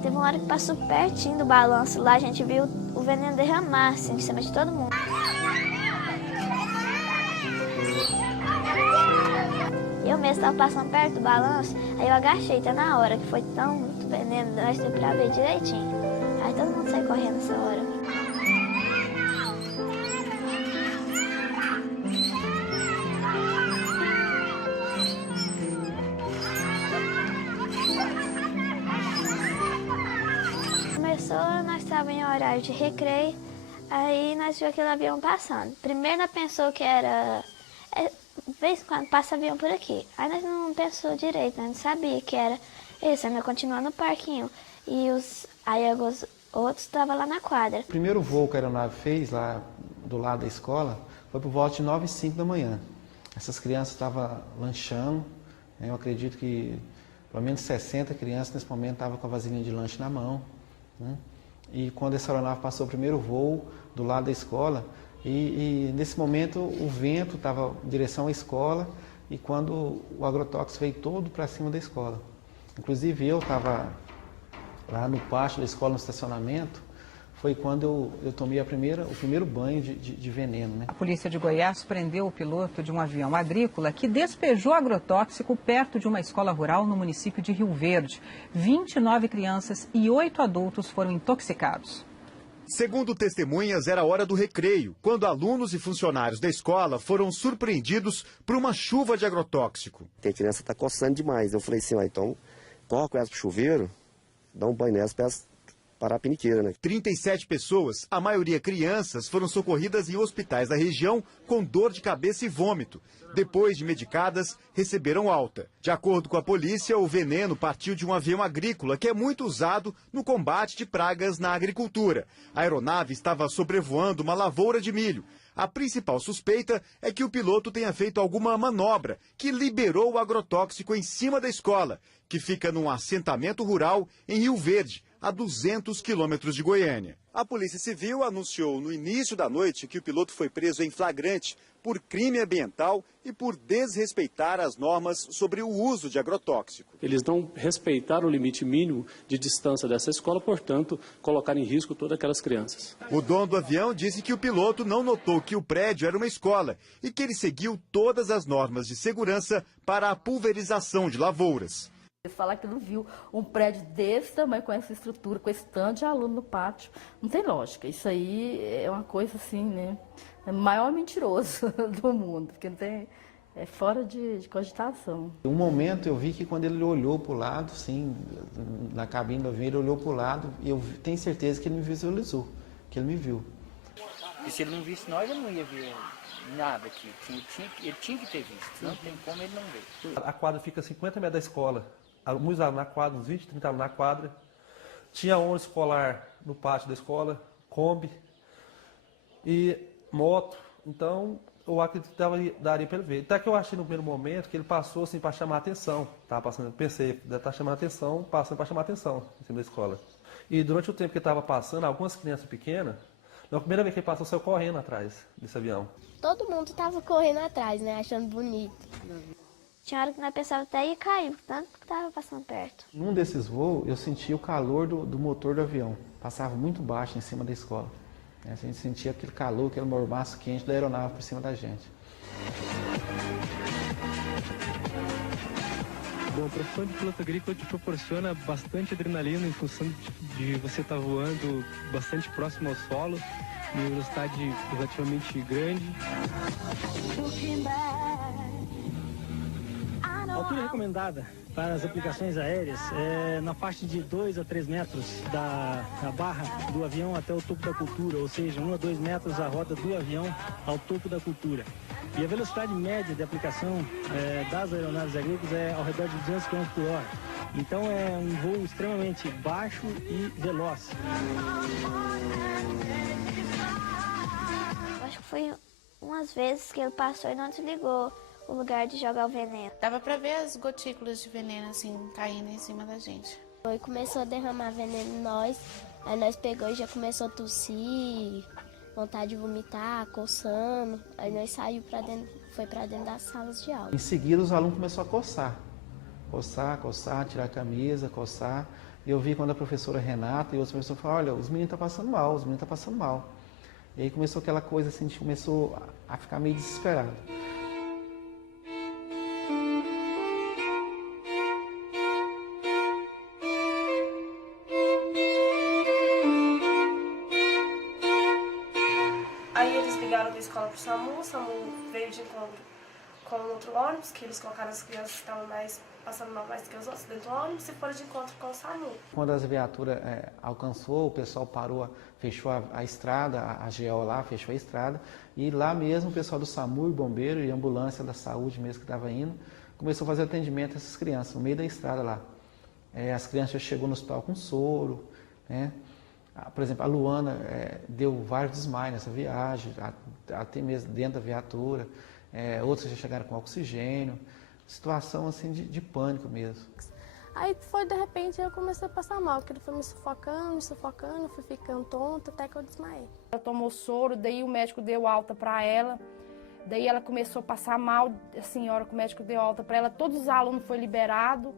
Teve uma hora que passou pertinho do balanço lá, a gente viu o veneno derramar, assim, em cima de todo mundo. Eu mesmo estava passando perto do balanço, aí eu agachei, até na hora, que foi muito veneno, nós deu pra ver direitinho. Aí todo mundo saiu correndo nessa hora. Começou, nós estávamos em horário de recreio, aí nós vimos aquele avião passando. Primeiro nós pensou que era... de vez em quando passa avião por aqui. Aí nós não pensou direito, nós não sabia que era esse, aí nós continuamos no parquinho. E aí alguns outros estavam lá na quadra. O primeiro voo que a aeronave fez lá do lado da escola foi por volta de 9h05 da manhã. Essas crianças estavam lanchando, né? Eu acredito que pelo menos 60 crianças nesse momento estavam com a vasilhinha de lanche na mão, né? E quando essa aeronave passou o primeiro voo do lado da escola, e nesse momento o vento estava em direção à escola, e quando o agrotóxico veio todo para cima da escola. Inclusive eu estava lá no pátio da escola, no estacionamento, foi quando eu tomei o primeiro banho de veneno, né? A polícia de Goiás prendeu o piloto de um avião agrícola que despejou agrotóxico perto de uma escola rural no município de Rio Verde. 29 crianças e 8 adultos foram intoxicados. Segundo testemunhas, era a hora do recreio, quando alunos e funcionários da escola foram surpreendidos por uma chuva de agrotóxico. Tem criança que está coçando demais. Eu falei assim, então corre com elas pro chuveiro, dá um banho nelas para elas parar a piniqueira, né? 37 pessoas, a maioria crianças, foram socorridas em hospitais da região com dor de cabeça e vômito. Depois de medicadas, receberam alta. De acordo com a polícia, o veneno partiu de um avião agrícola que é muito usado no combate de pragas na agricultura. A aeronave estava sobrevoando uma lavoura de milho. A principal suspeita é que o piloto tenha feito alguma manobra que liberou o agrotóxico em cima da escola, que fica num assentamento rural em Rio Verde, a 200 quilômetros de Goiânia. A Polícia Civil anunciou no início da noite que o piloto foi preso em flagrante por crime ambiental e por desrespeitar as normas sobre o uso de agrotóxico. Eles não respeitaram o limite mínimo de distância dessa escola, portanto, colocaram em risco todas aquelas crianças. O dono do avião disse que o piloto não notou que o prédio era uma escola e que ele seguiu todas as normas de segurança para a pulverização de lavouras. Falar que não viu um prédio desse tamanho, com essa estrutura, com esse tanto de aluno no pátio, não tem lógica. Isso aí é uma coisa assim, né? É o maior mentiroso do mundo, porque não tem, é fora de cogitação. Um momento eu vi que quando ele olhou para o lado, sim, na cabine do avião, ele olhou para o lado e eu tenho certeza que ele me visualizou, que ele me viu. E se ele não visse nós, ele não ia ver nada aqui. Ele tinha que ter visto, não tem como ele não ver. A quadra fica a 50 metros da escola. Muitos alunos na quadra, uns 20, 30 alunos na quadra. Tinha ônibus escolar no pátio da escola, Kombi e moto. Então, eu acredito que daria para ele ver. Até que eu achei no primeiro momento que ele passou assim para chamar a atenção. Tava passando, pensei, deve estar chamando a atenção, passando para chamar a atenção em cima da escola. E durante o tempo que ele estava passando, algumas crianças pequenas, na primeira vez que ele passou, saiu correndo atrás desse avião. Todo mundo estava correndo atrás, né, achando bonito. Tinha hora que nós pensávamos até ia cair, tanto que estava passando perto. Num desses voos, eu senti o calor do motor do avião. Passava muito baixo em cima da escola. A gente sentia aquele calor, aquele mormaço quente da aeronave por cima da gente. Bom, a profissão de piloto agrícola te proporciona bastante adrenalina em função de você estar voando bastante próximo ao solo, numa velocidade relativamente grande. A altura recomendada para as aplicações aéreas é na faixa de 2 a 3 metros da barra do avião até o topo da cultura, ou seja, 1 a 2 metros a roda do avião ao topo da cultura. E a velocidade média de aplicação das aeronaves agrícolas é ao redor de 200 km por hora. Então é um voo extremamente baixo e veloz. Acho que foi umas vezes que ele passou e não desligou o lugar de jogar o veneno. Dava pra ver as gotículas de veneno assim caindo em cima da gente. Foi, começou a derramar veneno em nós, aí nós pegou e já começou a tossir, vontade de vomitar, coçando, aí nós saímos foi pra dentro das salas de aula. Em seguida os alunos começaram a coçar, tirar a camisa, coçar. E eu vi quando a professora Renata e outros professores falaram, olha, os meninos estão passando mal, E aí começou aquela coisa assim, a gente começou a ficar meio desesperado. Aí eles ligaram da escola pro SAMU, o SAMU veio de encontro com outro ônibus, que eles colocaram as crianças que estavam passando mal mais que os outros dentro do ônibus e foram de encontro com o SAMU. Quando as viaturas alcançou, o pessoal parou, fechou a estrada, a GO lá fechou a estrada, e lá mesmo o pessoal do SAMU, bombeiro e ambulância da saúde mesmo que estava indo, começou a fazer atendimento a essas crianças, no meio da estrada lá. As crianças já chegou no hospital com soro, né? Por exemplo, a Luana deu vários desmaios nessa viagem, até mesmo dentro da viatura. Outros já chegaram com oxigênio. Situação assim de pânico mesmo. Aí foi, de repente, eu comecei a passar mal, porque ele foi me sufocando, fui ficando tonta, até que eu desmaiei. Ela tomou soro, daí o médico deu alta para ela, daí ela começou a passar mal, a senhora que o médico deu alta para ela, todos os alunos foram liberados.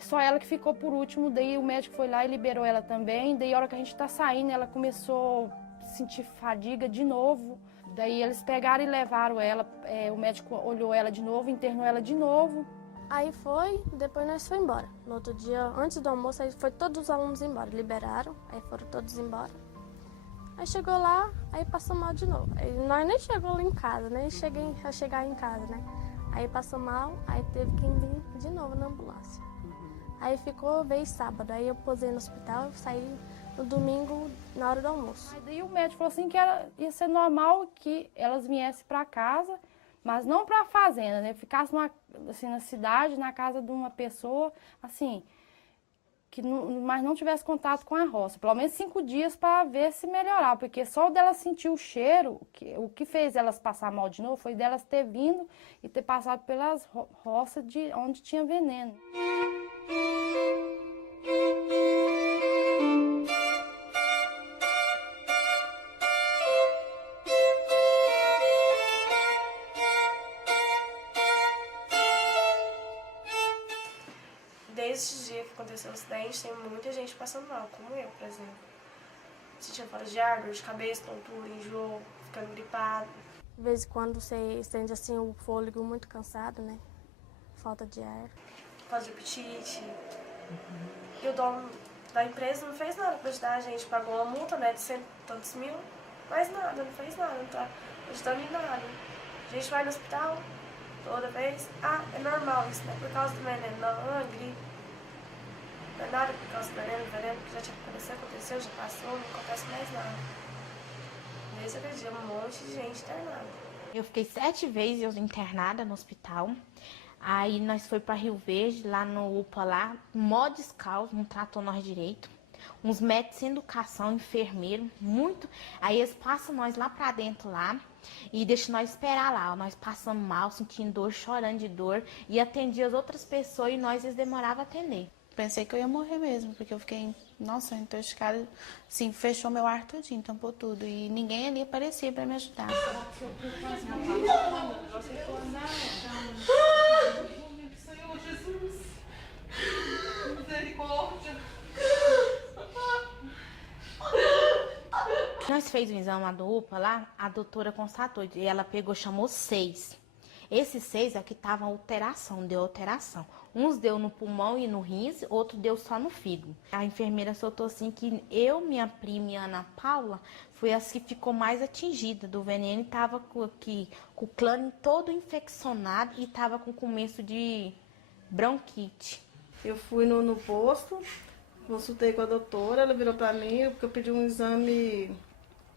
Só ela que ficou por último, daí o médico foi lá e liberou ela também. Daí a hora que a gente está saindo, ela começou a sentir fadiga de novo. Daí eles pegaram e levaram ela, o médico olhou ela de novo, internou ela de novo. Aí foi, depois nós fomos embora. No outro dia, antes do almoço, aí foi todos os alunos embora, liberaram, aí foram todos embora. Aí chegou lá, aí passou mal de novo. Aí nós nem chegou lá em casa, nem cheguei a chegar em casa, né? Aí passou mal, aí teve que vir de novo na ambulância. Aí veio sábado, aí eu posei no hospital e saí no domingo na hora do almoço. Aí daí o médico falou assim que ia ser normal que elas viessem para casa, mas não para a fazenda, né? Ficasse assim, na cidade, na casa de uma pessoa, assim, mas não tivesse contato com a roça. Pelo menos 5 dias para ver se melhorar, porque só dela sentir o cheiro, o que fez elas passar mal de novo foi delas ter vindo e ter passado pelas roças onde tinha veneno. Desde esse dia que aconteceu o acidente, tem muita gente passando mal, como eu, por exemplo. Sentindo falta de ar, dor de cabeça, tontura, enjoo, ficando gripado. De vez em quando você sente assim o fôlego muito cansado, né? Falta de ar. Falta de apetite. E o dono da empresa não fez nada pra ajudar a gente. Pagou uma multa, né, de 100 e tantos mil, mas nada, não fez nada, não tá ajudando em nada. A gente vai no hospital toda vez. É normal isso, né? Por causa do veneno, não é gripe. Não é nada por causa do veneno que já tinha aconteceu, já passou, não acontece mais nada. Nesse outro dia, um monte de gente internada. Eu fiquei 7 vezes internada no hospital. Aí nós foi para Rio Verde, lá no UPA lá, mó descalço, não tratou nós direito. Uns médicos sem educação, enfermeiro, muito. Aí eles passam nós lá pra dentro lá e deixam nós esperar lá. Nós passamos mal, sentindo dor, chorando de dor. E atendia as outras pessoas e eles demoravam a atender. Pensei que eu ia morrer mesmo, porque eu fiquei, nossa, intoxicada, assim, fechou meu ar todinho, tampou tudo. E ninguém ali aparecia pra me ajudar. Senhor Jesus, misericórdia. Nós fez o exame lá do UPA lá, a doutora constatou, e ela pegou, chamou 6. Esses 6 é que estavam alteração, deu alteração. Uns deu no pulmão e no rins, outro deu só no fígado. A enfermeira soltou assim que eu, minha prima e a Ana Paula, foi as que ficou mais atingida do veneno e tava com o crânio todo infeccionado e tava com começo de bronquite. Eu fui no posto, consultei com a doutora, ela virou para mim porque eu pedi um exame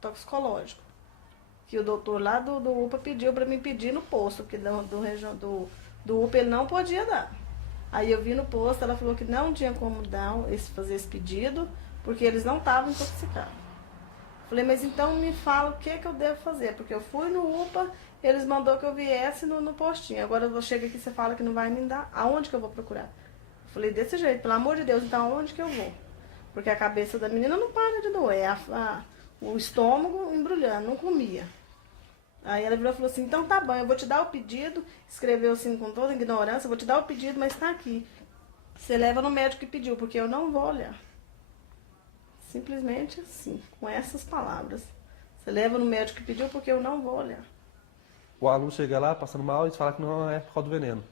toxicológico. Que o doutor lá do UPA pediu para mim pedir no posto, porque do UPA ele não podia dar. Aí eu vi no posto, ela falou que não tinha como fazer esse pedido, porque eles não estavam intoxicados. Falei, mas então me fala o que eu devo fazer, porque eu fui no UPA, eles mandou que eu viesse no postinho. Agora eu chego aqui e você fala que não vai me dar, aonde que eu vou procurar? Eu falei, desse jeito, pelo amor de Deus, então aonde que eu vou? Porque a cabeça da menina não para de doer, o estômago embrulhando, não comia. Aí ela virou e falou assim, então tá bom, eu vou te dar o pedido, escreveu assim com toda ignorância, eu vou te dar o pedido, mas tá aqui. Você leva no médico que pediu, porque eu não vou olhar. Simplesmente assim, com essas palavras. Você leva no médico que pediu, porque eu não vou olhar. O aluno chega lá, passando mal, e eles falam que não é por causa do veneno.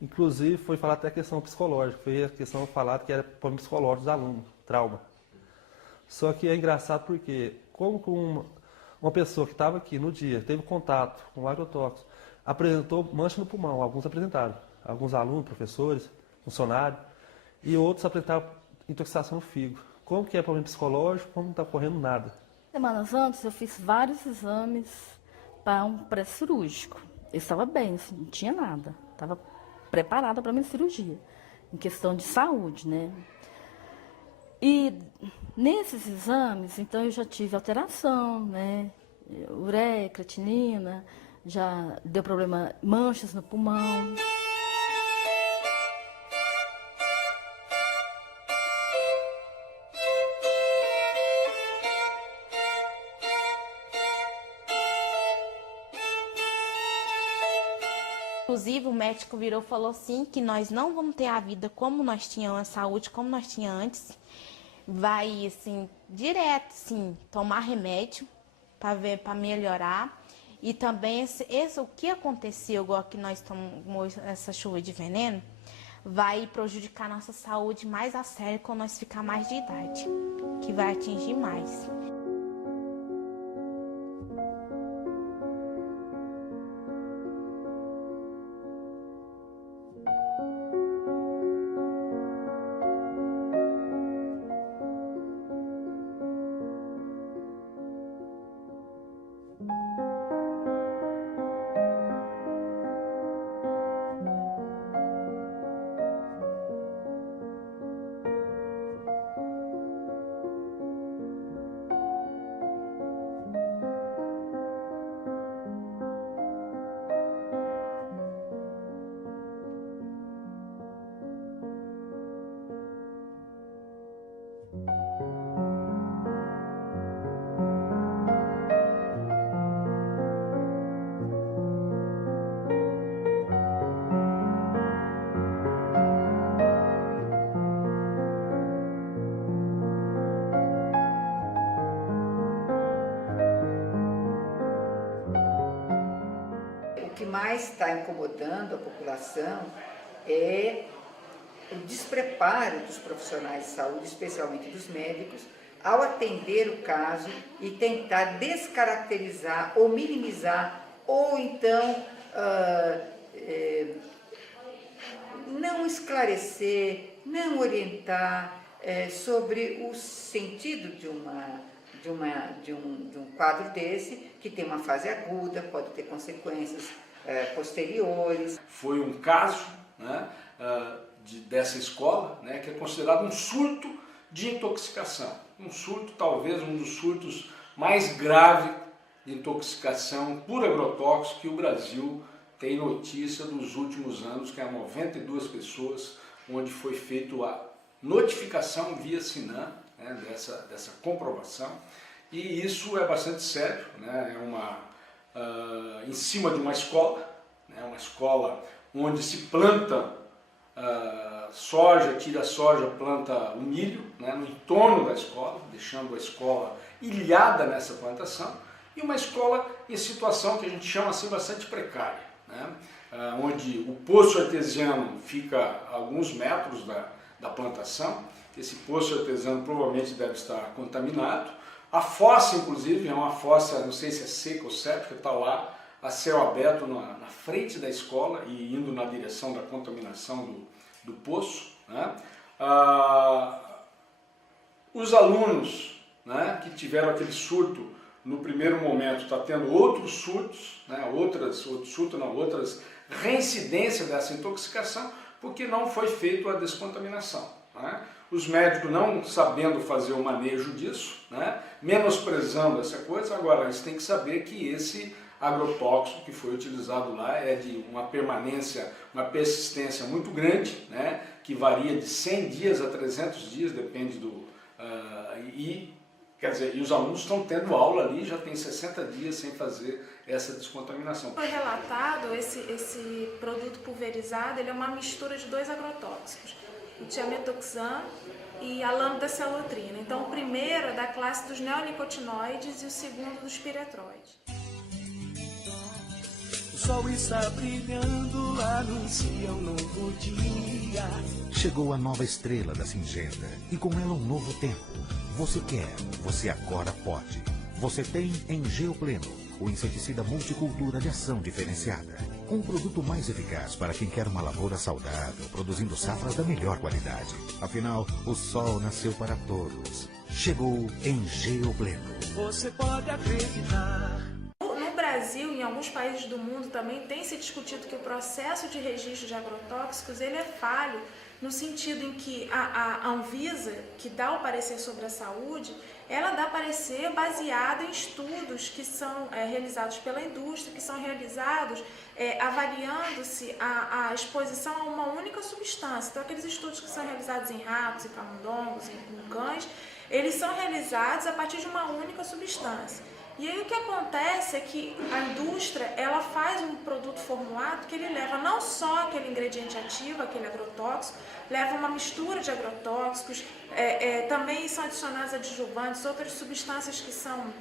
Inclusive, foi falar até a questão psicológica, foi a questão falada que era problema psicológico dos alunos, trauma. Só que é engraçado porque, como com uma pessoa que estava aqui no dia, teve contato com o agrotóxico, apresentou mancha no pulmão, alguns apresentaram, alguns alunos, professores, funcionários, e outros apresentaram intoxicação no fígado. Como que é problema psicológico, como não está ocorrendo nada. Semanas antes eu fiz vários exames para um pré-cirúrgico. Eu estava bem, assim, não tinha nada. Estava preparada para a minha cirurgia, em questão de saúde, né? E nesses exames, então eu já tive alteração, né? Ureia, creatinina, já deu problema, manchas no pulmão. Inclusive, o médico virou e falou assim que nós não vamos ter a vida como nós tínhamos, a saúde como nós tínhamos antes. Vai, assim, direto, assim, tomar remédio para melhorar. E também o que aconteceu, igual que nós tomamos essa chuva de veneno, vai prejudicar nossa saúde mais a sério quando nós ficar mais de idade, que vai atingir mais. O que mais está incomodando a população é o despreparo dos profissionais de saúde, especialmente dos médicos, ao atender o caso e tentar descaracterizar ou minimizar, ou então não esclarecer, não orientar sobre o sentido de um quadro desse, que tem uma fase aguda, pode ter consequências posteriores. Foi um caso, né, dessa escola, né, que é considerado um surto de intoxicação. Um surto, talvez um dos surtos mais graves de intoxicação por agrotóxico que o Brasil tem notícia dos últimos anos, que há 92 pessoas, onde foi feita a notificação via Sinan, né, dessa comprovação. E isso é bastante sério, né, em cima de uma escola, né, uma escola onde se planta soja, tira a soja, planta o milho, né, no entorno da escola, deixando a escola ilhada nessa plantação, e uma escola em situação que a gente chama assim bastante precária, né, onde o poço artesiano fica a alguns metros da plantação. Esse poço artesiano provavelmente deve estar contaminado. A fossa, inclusive, é uma fossa, não sei se é seca ou séptica, está lá a céu aberto na frente da escola e indo na direção da contaminação do poço, né? Os alunos, né, que tiveram aquele surto no primeiro momento, está tendo outros surtos, né, outras reincidências dessa intoxicação, porque não foi feita a descontaminação, né? os médicos não sabendo fazer o manejo disso, né, menosprezando essa coisa. Agora, eles têm que saber que esse agrotóxico que foi utilizado lá é de uma permanência, uma persistência muito grande, né, que varia de 100 dias a 300 dias, depende do... Quer dizer, e os alunos estão tendo aula ali, já tem 60 dias sem fazer essa descontaminação. Foi relatado, esse produto pulverizado, ele é uma mistura de 2 agrotóxicos, o tiametoxam e a lambda-cialotrina. Então, o primeiro é da classe dos neonicotinoides e o segundo dos piretróides. O sol está brilhando, anuncia um novo dia. Chegou a nova estrela da Syngenta e com ela um novo tempo. Você quer, você agora pode. Você tem Engeo Pleno, o inseticida multicultura de ação diferenciada. Um produto mais eficaz para quem quer uma lavoura saudável, produzindo safras da melhor qualidade. Afinal, o sol nasceu para todos. Chegou Engeo Pleno. Você pode acreditar. No Brasil e em alguns países do mundo também tem se discutido que o processo de registro de agrotóxicos ele é falho, no sentido em que a Anvisa, que dá o parecer sobre a saúde, ela dá parecer baseado em estudos que são realizados pela indústria, que são realizados avaliando-se a exposição a uma única substância. Então, aqueles estudos que são realizados em ratos, em camundongos, em cães, eles são realizados a partir de uma única substância. E aí o que acontece é que a indústria ela faz um produto formulado que ele leva não só aquele ingrediente ativo, aquele agrotóxico, leva uma mistura de agrotóxicos, também são adicionados adjuvantes, outras substâncias que são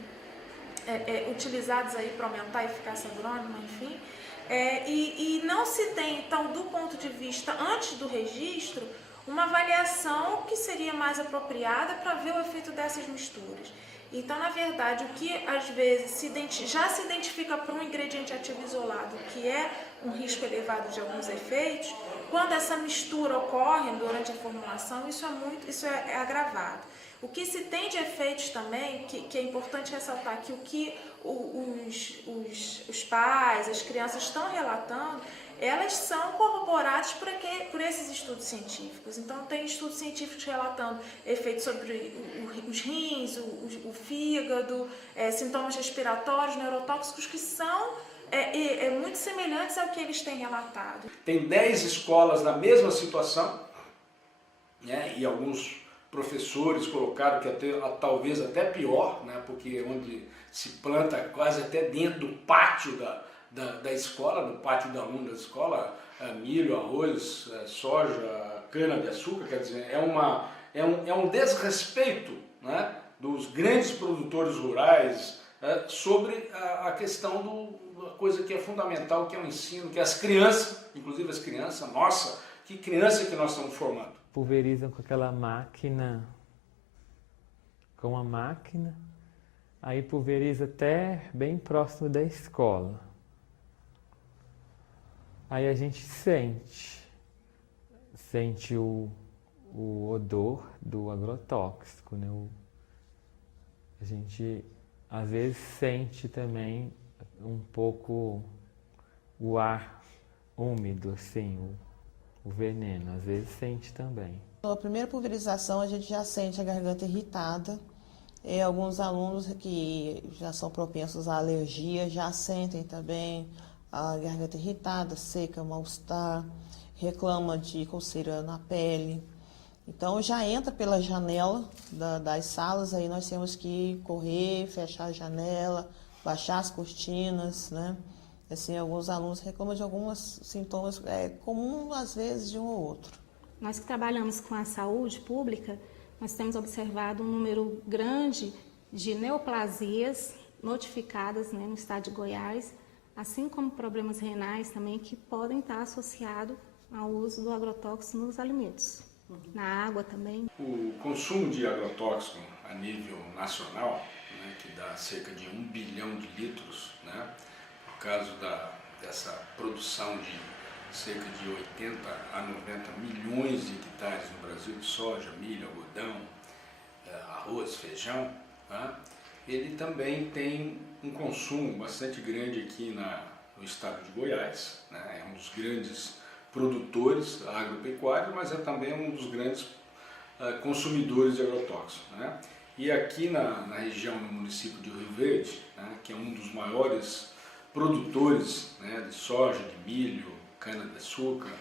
utilizadas aí para aumentar a eficácia agrônoma, enfim. E não se tem, então, do ponto de vista antes do registro, uma avaliação que seria mais apropriada para ver o efeito dessas misturas. Então, na verdade, o que às vezes já se identifica para um ingrediente ativo isolado, que é um risco elevado de alguns efeitos, quando essa mistura ocorre durante a formulação, isso é agravado. O que se tem de efeitos também, que é importante ressaltar que o que os pais, as crianças estão relatando, elas são corroboradas por esses estudos científicos. Então, tem estudos científicos relatando efeitos sobre os rins, o fígado, sintomas respiratórios, neurotóxicos, que são muito semelhantes ao que eles têm relatado. Tem 10 escolas na mesma situação, né, e alguns professores colocaram que talvez até pior, né, porque onde se planta quase até dentro do pátio da escola, do pátio do aluno da escola, milho, arroz, soja, cana-de-açúcar, quer dizer, é um desrespeito, né, dos grandes produtores rurais sobre a questão da coisa que é fundamental, que é o ensino, que as crianças, inclusive as crianças, nossa, que criança que nós estamos formando. Pulverizam com aquela máquina, aí pulveriza até bem próximo da escola. Aí a gente sente o odor do agrotóxico, né? A gente às vezes sente também um pouco o ar úmido, assim, o veneno, às vezes sente também. Na primeira pulverização a gente já sente a garganta irritada. Alguns alunos que já são propensos à alergia já sentem também a garganta irritada, seca, mal-estar, reclama de coceira na pele. Então já entra pela janela das salas, aí nós temos que correr, fechar a janela, baixar as cortinas, né? Assim, alguns alunos reclamam de alguns sintomas comuns, às vezes, de um ou outro. Nós que trabalhamos com a saúde pública, nós temos observado um número grande de neoplasias notificadas, né, no estado de Goiás, assim como problemas renais também que podem estar associados ao uso do agrotóxico nos alimentos, na água também. O consumo de agrotóxico a nível nacional, né, que dá cerca de 1 bilhão de litros, né, por causa dessa produção de cerca de 80 a 90 milhões de hectares no Brasil de soja, milho, algodão, arroz, feijão, né, ele também tem um consumo bastante grande aqui no estado de Goiás, né? É um dos grandes produtores agropecuários, mas é também um dos grandes consumidores de agrotóxicos, né? E aqui na região, no município de Rio Verde, né, que é um dos maiores produtores, né, de soja, de milho, cana-de-açúcar,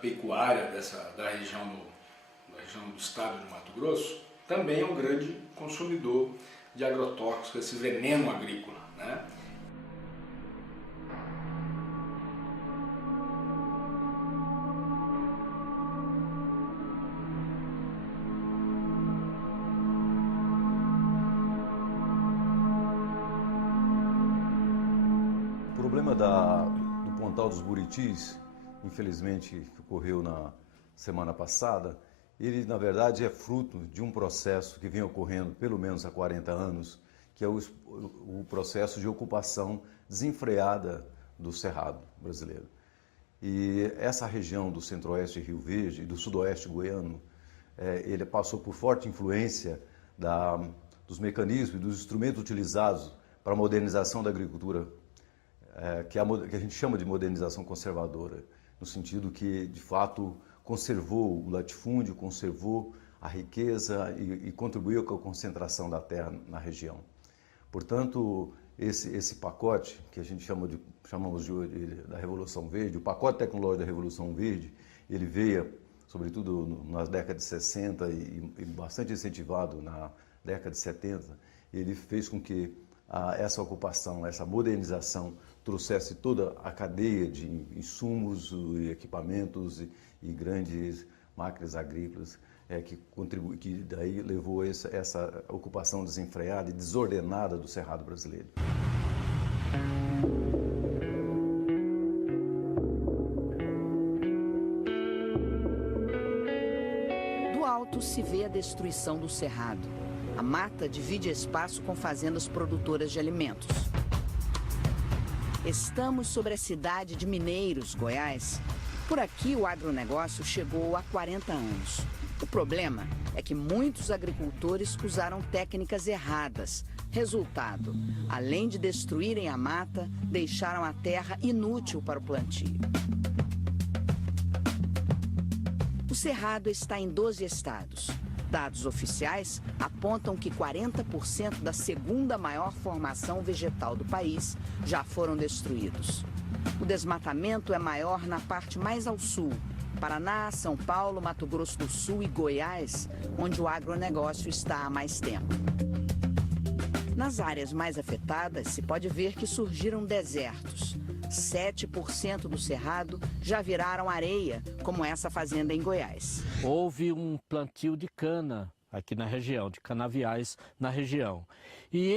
pecuária da região do estado de Mato Grosso, também é um grande consumidor de agrotóxicos, esse veneno agrícola, né? O problema do Pontal dos Buritis, infelizmente, que ocorreu na semana passada, ele, na verdade, é fruto de um processo que vem ocorrendo pelo menos há 40 anos, que é o processo de ocupação desenfreada do Cerrado brasileiro. E essa região do centro-oeste de Rio Verde e do sudoeste goiano, ele passou por forte influência dos mecanismos e dos instrumentos utilizados para a modernização da agricultura, que a gente chama de modernização conservadora, no sentido que, de fato, conservou o latifúndio, conservou a riqueza e contribuiu com a concentração da terra na região. Portanto, esse pacote, que a gente chamamos da Revolução Verde, o pacote tecnológico da Revolução Verde, ele veio, sobretudo nas décadas de 60 e bastante incentivado na década de 70, ele fez com que essa ocupação, essa modernização trouxesse toda a cadeia de insumos, equipamentos e grandes máquinas agrícolas, que daí levou essa ocupação desenfreada e desordenada do Cerrado brasileiro. Do alto se vê a destruição do Cerrado. A mata divide espaço com fazendas produtoras de alimentos. Estamos sobre a cidade de Mineiros, Goiás. Por aqui o agronegócio chegou há 40 anos. O problema é que muitos agricultores usaram técnicas erradas. Resultado, além de destruírem a mata, deixaram a terra inútil para o plantio. O Cerrado está em 12 estados. Dados oficiais apontam que 40% da segunda maior formação vegetal do país já foram destruídos. O desmatamento é maior na parte mais ao sul, Paraná, São Paulo, Mato Grosso do Sul e Goiás, onde o agronegócio está há mais tempo. Nas áreas mais afetadas, se pode ver que surgiram desertos. 7% do cerrado já viraram areia, como essa fazenda em Goiás. Houve um plantio de cana aqui na região, de canaviais na região. E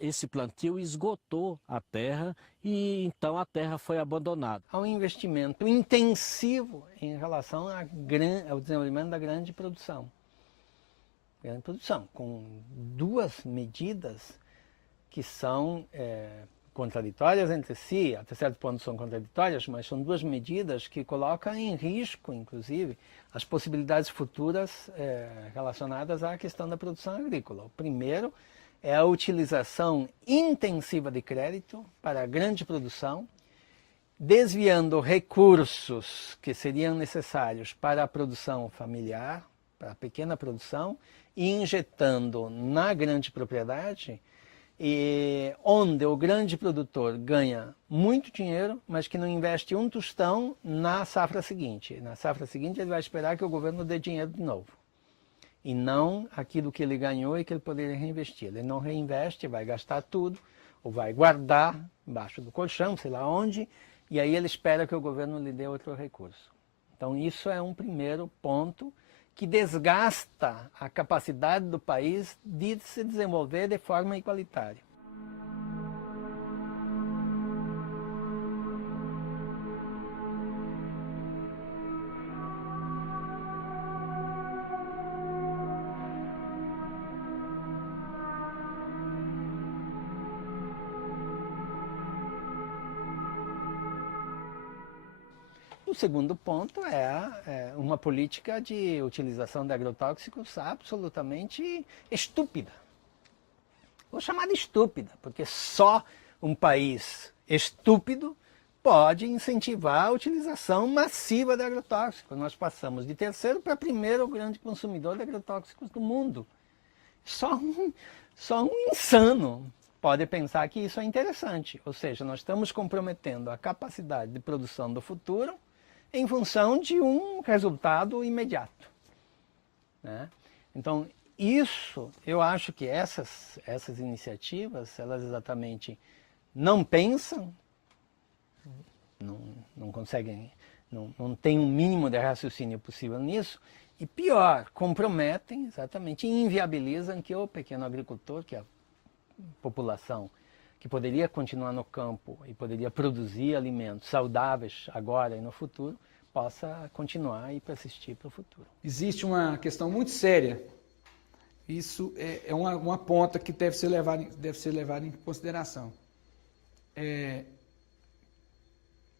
esse plantio esgotou a terra e então a terra foi abandonada. Há um investimento intensivo em relação ao desenvolvimento da grande produção. Grande produção, com duas medidas que são contraditórias entre si, até certo ponto são contraditórias, mas são duas medidas que colocam em risco, inclusive, as possibilidades futuras relacionadas à questão da produção agrícola. O primeiro é a utilização intensiva de crédito para a grande produção, desviando recursos que seriam necessários para a produção familiar, para a pequena produção, e injetando na grande propriedade, onde o grande produtor ganha muito dinheiro, mas que não investe um tostão na safra seguinte. Na safra seguinte ele vai esperar que o governo dê dinheiro de novo. E não aquilo que ele ganhou e que ele poderia reinvestir. Ele não reinveste, vai gastar tudo, ou vai guardar embaixo do colchão, sei lá onde, e aí ele espera que o governo lhe dê outro recurso. Então isso é um primeiro ponto que desgasta a capacidade do país de se desenvolver de forma igualitária. O segundo ponto é uma política de utilização de agrotóxicos absolutamente estúpida. Vou chamar de estúpida, porque só um país estúpido pode incentivar a utilização massiva de agrotóxicos. Nós passamos de terceiro para primeiro grande consumidor de agrotóxicos do mundo. Só um insano pode pensar que isso é interessante. Ou seja, nós estamos comprometendo a capacidade de produção do futuro em função de um resultado imediato, né? Então, isso, eu acho que essas iniciativas, elas exatamente não pensam, não conseguem, não tem um mínimo de raciocínio possível nisso, e pior, comprometem exatamente e inviabilizam que o pequeno agricultor, que é a população que poderia continuar no campo e poderia produzir alimentos saudáveis agora e no futuro, possa continuar e persistir para o futuro. Existe uma questão muito séria. Isso é uma ponta que deve ser levada em consideração.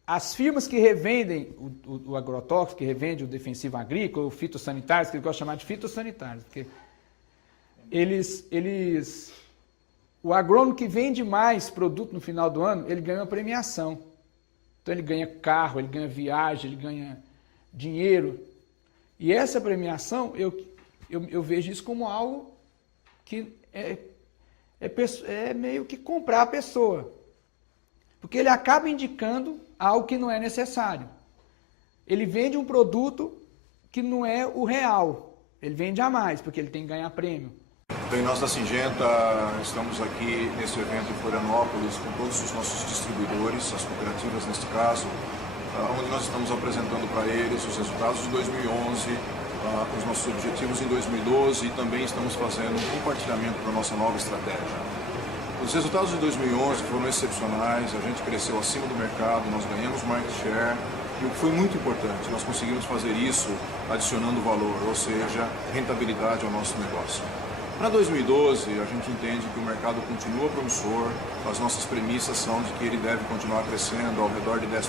As firmas que revendem o agrotóxico, que revendem o defensivo agrícola, o fitossanitário, que eles gostam de chamar de fitossanitário, porque o agrônomo que vende mais produto no final do ano, ele ganha uma premiação. Então ele ganha carro, ele ganha viagem, ele ganha dinheiro. E essa premiação, eu vejo isso como algo que é meio que comprar a pessoa. Porque ele acaba indicando algo que não é necessário. Ele vende um produto que não é o real. Ele vende a mais, porque ele tem que ganhar prêmio. Bem, nós da Singenta estamos aqui nesse evento em Florianópolis com todos os nossos distribuidores, as cooperativas neste caso, onde nós estamos apresentando para eles os resultados de 2011, os nossos objetivos em 2012 e também estamos fazendo um compartilhamento da nossa nova estratégia. Os resultados de 2011 foram excepcionais, a gente cresceu acima do mercado, nós ganhamos market share e o que foi muito importante, nós conseguimos fazer isso adicionando valor, ou seja, rentabilidade ao nosso negócio. Para 2012, a gente entende que o mercado continua promissor, as nossas premissas são de que ele deve continuar crescendo ao redor de 10%.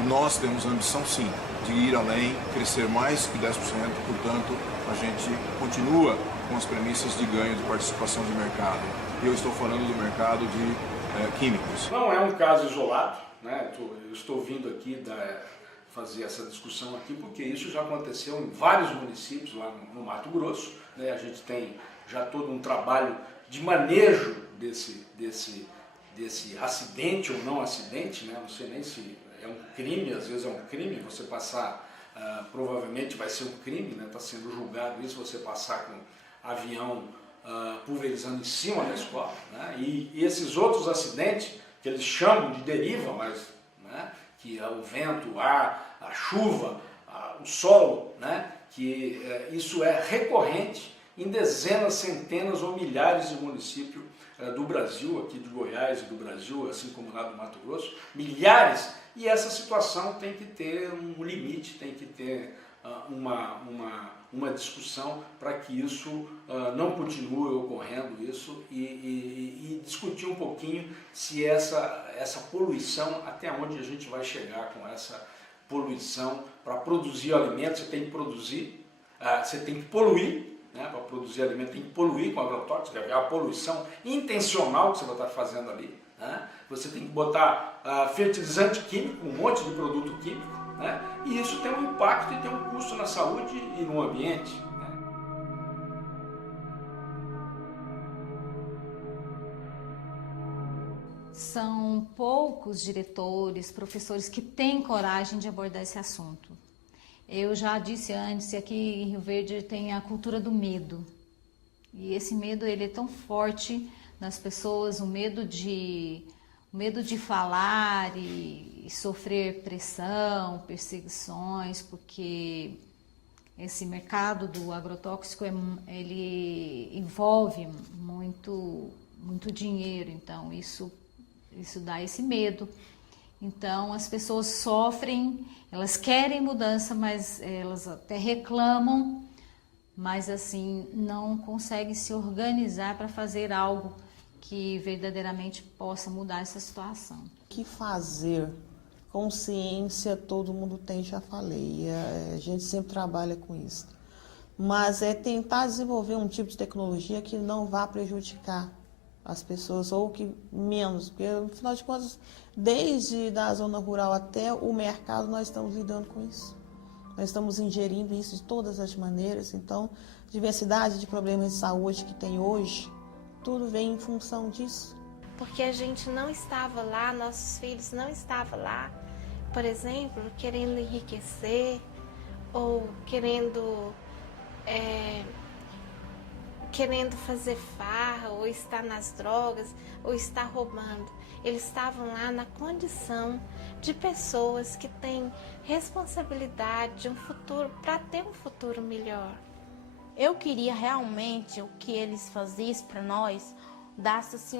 E nós temos a ambição, sim, de ir além, crescer mais que 10%, portanto, a gente continua com as premissas de ganho de participação de mercado. E eu estou falando do mercado de químicos. Não é um caso isolado, né? Eu estou vindo aqui fazer essa discussão aqui porque isso já aconteceu em vários municípios lá no Mato Grosso, né? A gente tem já todo um trabalho de manejo desse acidente ou não acidente, né? Não sei nem se é um crime, às vezes é um crime, você passar, provavelmente vai ser um crime, né? Está sendo julgado isso, você passar com avião pulverizando em cima da escola, né? E esses outros acidentes, que eles chamam de deriva, mas né? Que é o vento, o ar, a chuva, o solo, né? Que isso é recorrente em dezenas, centenas ou milhares de municípios do Brasil, aqui de Goiás e do Brasil, assim como lá do Mato Grosso, milhares, e essa situação tem que ter um limite, tem que ter uma discussão para que isso não continue ocorrendo isso e discutir um pouquinho se essa poluição, até onde a gente vai chegar com essa poluição. Para produzir alimentos você tem que produzir, você tem que poluir, né? Para produzir alimento tem que poluir com agrotóxicos, é a poluição intencional que você vai estar fazendo ali, né? Você tem que botar fertilizante químico, um monte de produto químico, né? E isso tem um impacto e tem um custo na saúde e no ambiente. São poucos diretores, professores que têm coragem de abordar esse assunto. Eu já disse antes, aqui em Rio Verde tem a cultura do medo. E esse medo ele é tão forte nas pessoas, o medo de falar e sofrer pressão, perseguições, porque esse mercado do agrotóxico ele envolve muito dinheiro, então isso dá esse medo. Então as pessoas sofrem, elas querem mudança, mas elas até reclamam, mas assim não conseguem se organizar para fazer algo que verdadeiramente possa mudar essa situação. O que fazer? Consciência todo mundo tem, já falei, a gente sempre trabalha com isso. Mas é tentar desenvolver um tipo de tecnologia que não vá prejudicar as pessoas, ou que menos, porque, afinal de contas, desde da zona rural até o mercado, nós estamos lidando com isso. Nós estamos ingerindo isso de todas as maneiras, então, diversidade de problemas de saúde que tem hoje, tudo vem em função disso. Porque a gente não estava lá, nossos filhos não estavam lá, por exemplo, querendo enriquecer, ou querendo fazer farra, ou estar nas drogas, ou estar roubando. Eles estavam lá na condição de pessoas que têm responsabilidade de um futuro, para ter um futuro melhor. Eu queria realmente o que eles fazissem para nós, dasse assim,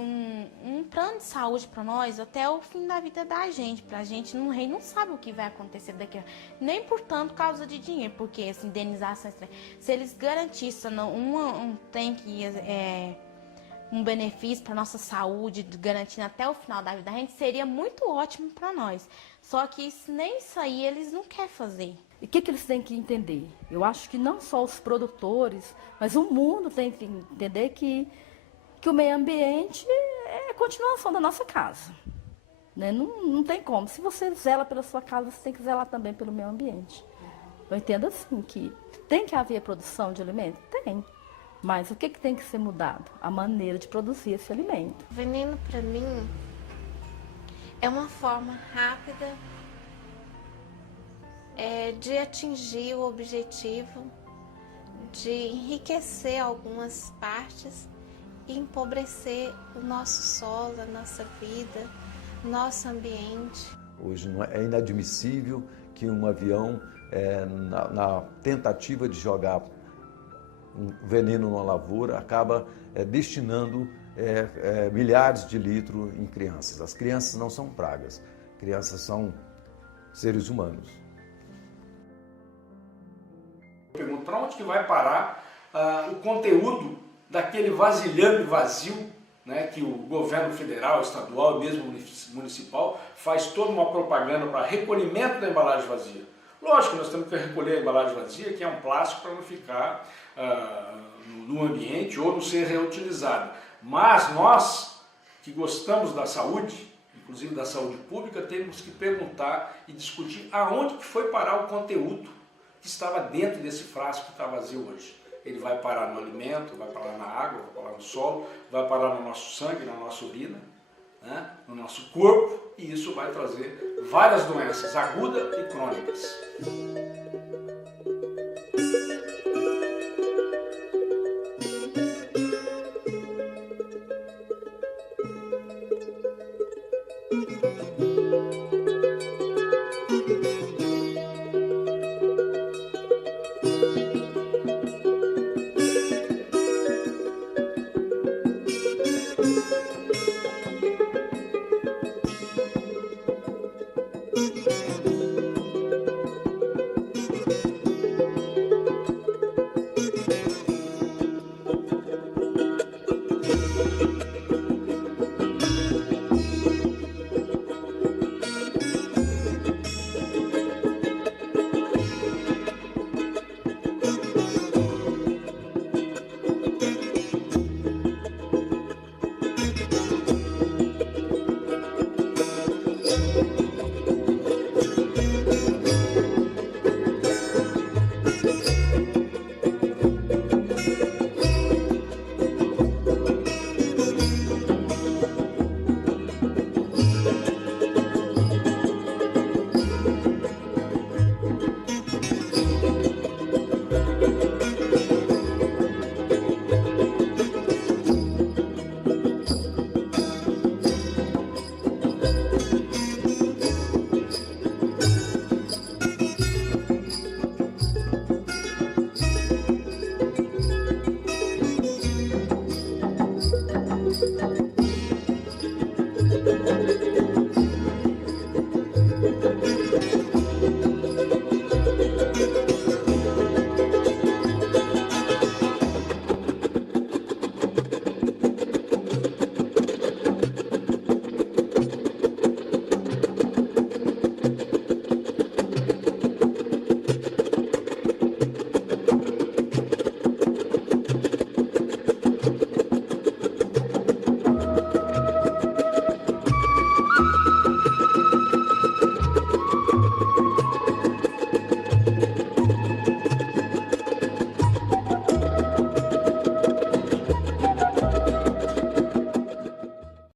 um plano de saúde para nós até o fim da vida da gente. Pra gente não sabe o que vai acontecer daqui, nem por tanto causa de dinheiro, porque essa indenização, se eles garantissem um benefício para nossa saúde, garantindo até o final da vida da gente, seria muito ótimo para nós. Só que nem isso aí eles não querem fazer. E o que eles têm que entender? Eu acho que não só os produtores, mas o mundo tem que entender que o meio ambiente é a continuação da nossa casa. Né? Não tem como. Se você zela pela sua casa, você tem que zelar também pelo meio ambiente. Eu entendo assim que tem que haver produção de alimento? Tem. Mas o que tem que ser mudado? A maneira de produzir esse alimento. O veneno, para mim, é uma forma rápida de atingir o objetivo de enriquecer algumas partes e empobrecer o nosso solo, a nossa vida, nosso ambiente. Hoje é inadmissível que um avião, na tentativa de jogar um veneno numa lavoura, acaba destinando milhares de litros em crianças. As crianças não são pragas, crianças são seres humanos. Eu pergunto, para onde que vai parar o conteúdo daquele vasilhame vazio, né, que o governo federal, estadual e mesmo municipal faz toda uma propaganda para recolhimento da embalagem vazia. Lógico, nós temos que recolher a embalagem vazia, que é um plástico, para não ficar no ambiente ou não ser reutilizado. Mas nós, que gostamos da saúde, inclusive da saúde pública, temos que perguntar e discutir aonde que foi parar o conteúdo que estava dentro desse frasco que está vazio hoje. Ele vai parar no alimento, vai parar na água, vai parar no solo, vai parar no nosso sangue, na nossa urina, né, no nosso corpo, e isso vai trazer várias doenças agudas e crônicas.